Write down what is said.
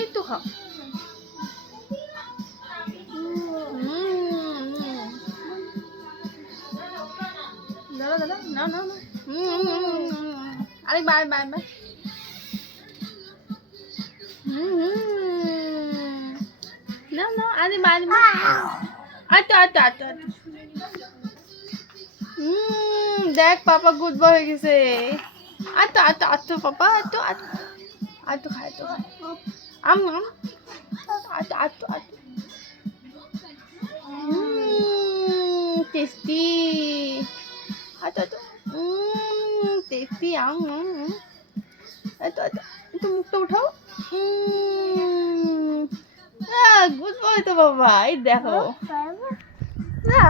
এই তো খাও। দাদা দাদা নাও নাও নাও। আরে বাই বাই বাই। নাও নাও আরে বাই বাই। আচ্ছা আচ্ছা আচ্ছা। দেখ পাপা গুড বয় হয়ে গেছে। আচ্ছা আচ্ছা আচ্ছা পাপা আচ্ছা আচ্ছা আচ্ছা খায় তো খায়। আম আম আচ্ছা আচ্ছা আচ্ছা। টেস্টি। আচ্ছা আচ্ছা টেস্টি আম আচ্ছা আচ্ছা একটু মুখটা উঠাও। গুড বয় তো বাবা। এই দেখো না